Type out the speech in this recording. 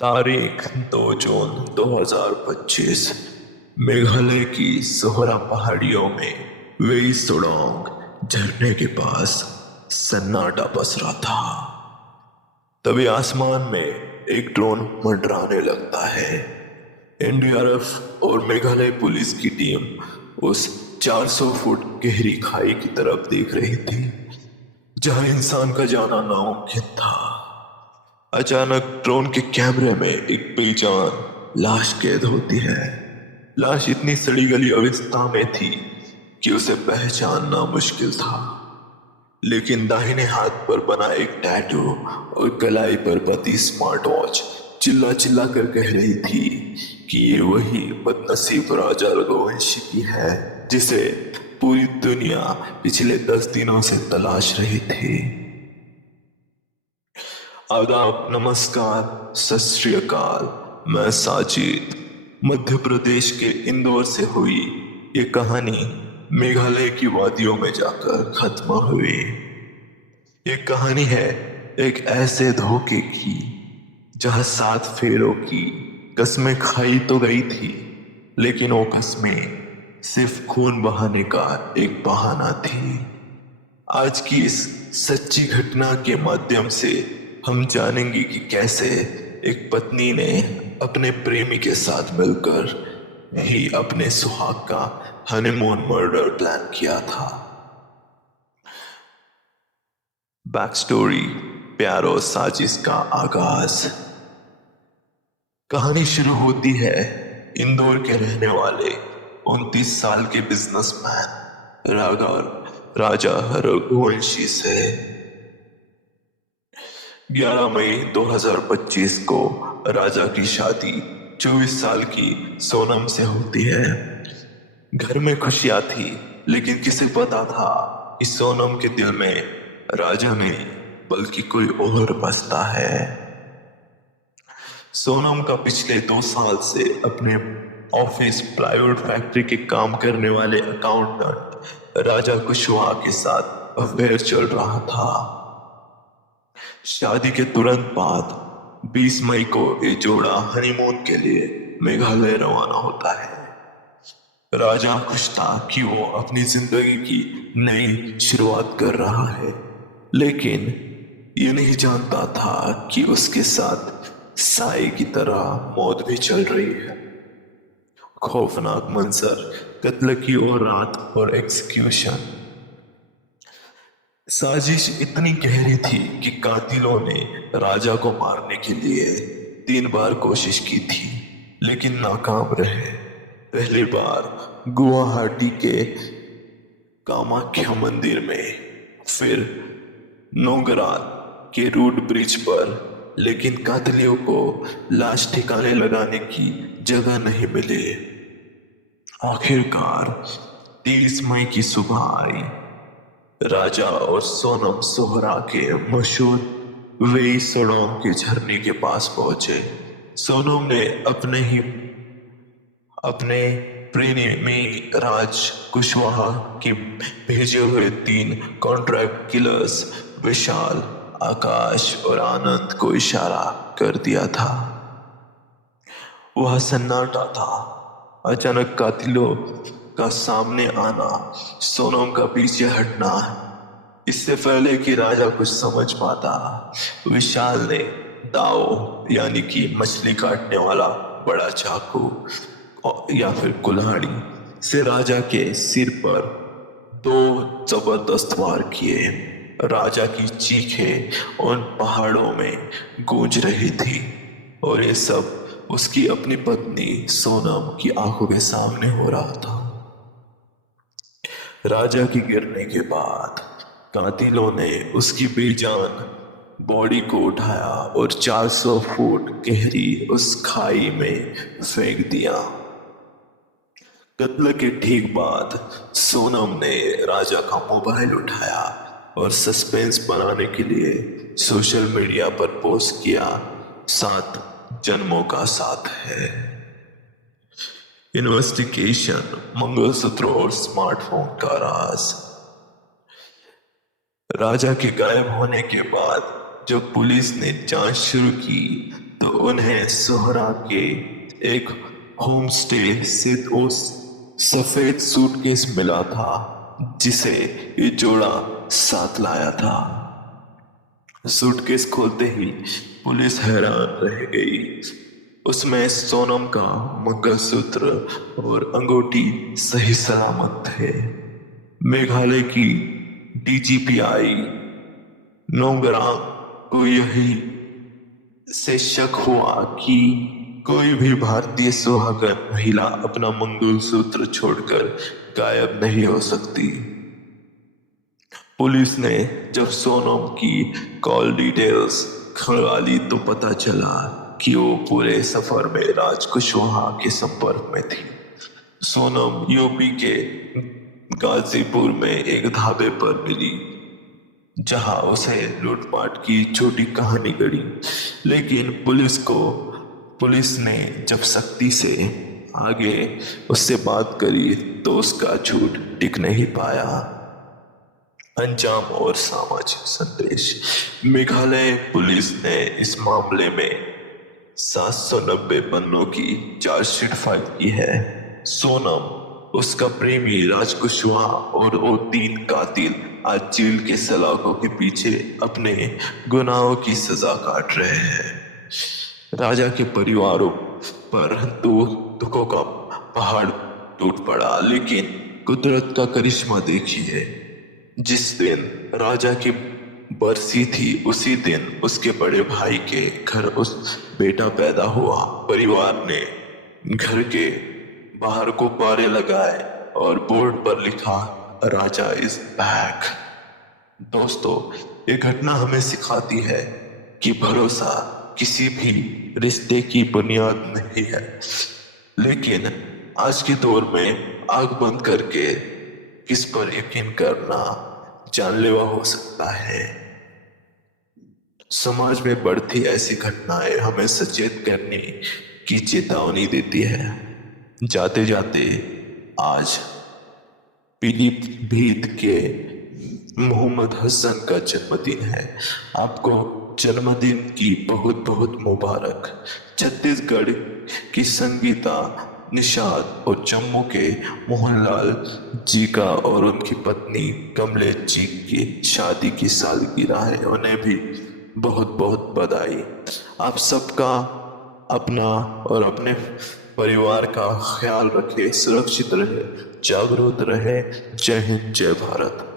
तारीख 2 जून 2025। मेघालय की सोहरा पहाड़ियों में वेई सोडोंग झरने के पास सन्नाटा पसरा था। तभी आसमान में एक ड्रोन मंडराने लगता है। एनडीआरएफ और मेघालय पुलिस की टीम उस 400 फुट गहरी खाई की तरफ देख रही थी जहां इंसान का जाना नामुमकिन था। अचानक ड्रोन के कैमरे में एक बेजान लाश कैद होती है। लाश इतनी सड़ी गली अवस्था में थी कि उसे पहचानना मुश्किल था, लेकिन दाहिने हाथ पर बना एक टैटू और कलाई पर बंधी स्मार्ट वॉच चिल्ला चिल्ला कर कह रही थी कि ये वही बदनसीब राजा रघुवंशी की है जिसे पूरी दुनिया पिछले 10 दिनों से तलाश रही थी। आदाब, नमस्कार, सत श्री अकाल। मैं साजिद। मध्य प्रदेश के इंदौर से हुई ये कहानी मेघालय की वादियों में जाकर खत्म हुई। ये कहानी है एक ऐसे धोखे की जहां 7 फेरों की कस्में खाई तो गई थी, लेकिन वो कस्में सिर्फ खून बहाने का एक बहाना थी। आज की इस सच्ची घटना के माध्यम से हम जानेंगे कि कैसे एक पत्नी ने अपने प्रेमी के साथ मिलकर ही अपने सुहाग का हनीमून मर्डर प्लान किया था। बैक स्टोरी, प्यार और साजिश का आगाज। कहानी शुरू होती है इंदौर के रहने वाले 29 साल के बिजनेसमैन राजा रघुवंशी से। 11 मई 2025 को राजा की शादी 24 साल की सोनम से होती है। घर में खुशियां थी, लेकिन किसे पता था कि सोनम के दिल में राजा नहीं बल्कि कोई और बसता है। सोनम का पिछले 2 साल से अपने ऑफिस प्लाईवुड फैक्ट्री के काम करने वाले अकाउंटेंट राजा कुशवाहा के साथ अफेयर चल रहा था। शादी के तुरंत बाद 20 मई को ये जोड़ा हनीमून के लिए मेघालय रवाना होता है। राजा खुश था कि वो अपनी जिंदगी की नई शुरुआत कर रहा है, लेकिन ये नहीं जानता था कि उसके साथ साई की तरह मौत भी चल रही है। खौफनाक मंजर, कत्ल की और रात और एग्जीक्यूशन। साजिश इतनी गहरी थी कि कातिलों ने राजा को मारने के लिए 3 बार कोशिश की थी, लेकिन नाकाम रहे। पहली बार गुवाहाटी के कामाख्या मंदिर में, फिर नोगरार के रूट ब्रिज पर, लेकिन कातिलों को लाश ठिकाने लगाने की जगह नहीं मिली। आखिरकार 30 मई की सुबह आई। राजा और सोनम सोहरा के मशहूर वेई सोडोंग के झरने के पास पहुंचे। सोनम ने अपने प्रेमी राज कुशवाहा के भेजे हुए 3 कॉन्ट्रैक्ट किलर्स विशाल, आकाश और आनंद को इशारा कर दिया था। वह सन्नाटा था। अचानक कातिलों का सामने आना, सोनम का पीछे हटना। इससे पहले कि राजा कुछ समझ पाता, विशाल ने दाओ यानी कि मछली काटने वाला बड़ा चाकू या फिर कुल्हाड़ी से राजा के सिर पर 2 जबरदस्त वार किए। राजा की चीखें उन पहाड़ों में गूंज रही थी, और ये सब उसकी अपनी पत्नी सोनम की आंखों के सामने हो रहा था। राजा की गिरने के बाद कातिलों ने उसकी बेजान बॉडी को उठाया और 400 फुट गहरी उस खाई में फेंक दिया। कत्ल के ठीक बाद सोनम ने राजा का मोबाइल उठाया और सस्पेंस बनाने के लिए सोशल मीडिया पर पोस्ट किया, 7 जन्मों का साथ है। इन्वेस्टिगेशन, मंगलसूत्र और स्मार्टफोन का राज। राजा के गायब होने के बाद जब पुलिस ने जांच शुरू की, तो तो उन्हें सोहरा के एक होम स्टे से उस सफेद सूटकेस मिला था जिसे ये जोड़ा साथ लाया था। सूटकेस खोलते ही पुलिस हैरान रह गई। उसमें सोनम का मंगलसूत्र और अंगूठी सही सलामत थे। मेघालय की डीजीपी आई नोंगरांग को यही से शक हुआ कि कोई भी भारतीय सुहागन महिला अपना मंगलसूत्र छोड़कर गायब नहीं हो सकती। पुलिस ने जब सोनम की कॉल डिटेल्स खंगाली तो पता चला कि वो पूरे सफर में राज कुशवाहा के संपर्क में थी। सोनम यूपी के गाजीपुर में एक ढाबे पर मिली जहां उसे लूटपाट की छोटी कहानी गढ़ी, लेकिन पुलिस ने जब सख्ती से आगे उससे बात करी तो उसका झूठ टिक नहीं पाया। अंजाम और सामाजिक संदेश। मेघालय पुलिस ने इस मामले में 790 पन्नों की चार्जशीट फाइल की है। सोनम, उसका प्रेमी राज कुशवाहा और वो 3 कातिल आज जेल के सलाखों के पीछे अपने गुनाहों की सजा काट रहे हैं। राजा के परिवारों पर दुखों का पहाड़ टूट पड़ा, लेकिन कुदरत का करिश्मा देखिए। जिस दिन राजा की बरसी थी उसी दिन उसके बड़े भाई के घर उस बेटा पैदा हुआ। परिवार ने घर के बाहर गुब्बारे लगाए और बोर्ड पर लिखा राजा इज बैक। दोस्तों, ये घटना हमें सिखाती है कि भरोसा किसी भी रिश्ते की बुनियाद नहीं है, लेकिन आज के दौर में आंख बंद करके किस पर यकीन करना जानलेवा हो सकता है। समाज में बढ़ती ऐसी घटनाएं हमें सचेत करने की चेतावनी देती है। जाते जाते आज पीलीभीत के मोहम्मद हसन का जन्मदिन है। आपको जन्मदिन की बहुत बहुत मुबारक। छत्तीसगढ़ की संगीता निषाद और जम्मू के मोहनलाल जी का और उनकी पत्नी कमलेश जी की शादी की सालगिरह है। उन्हें भी बहुत बहुत बधाई। आप सबका अपना और अपने परिवार का ख्याल रखें, सुरक्षित रहे, जागरूक रहे। जय हिंद, जय भारत।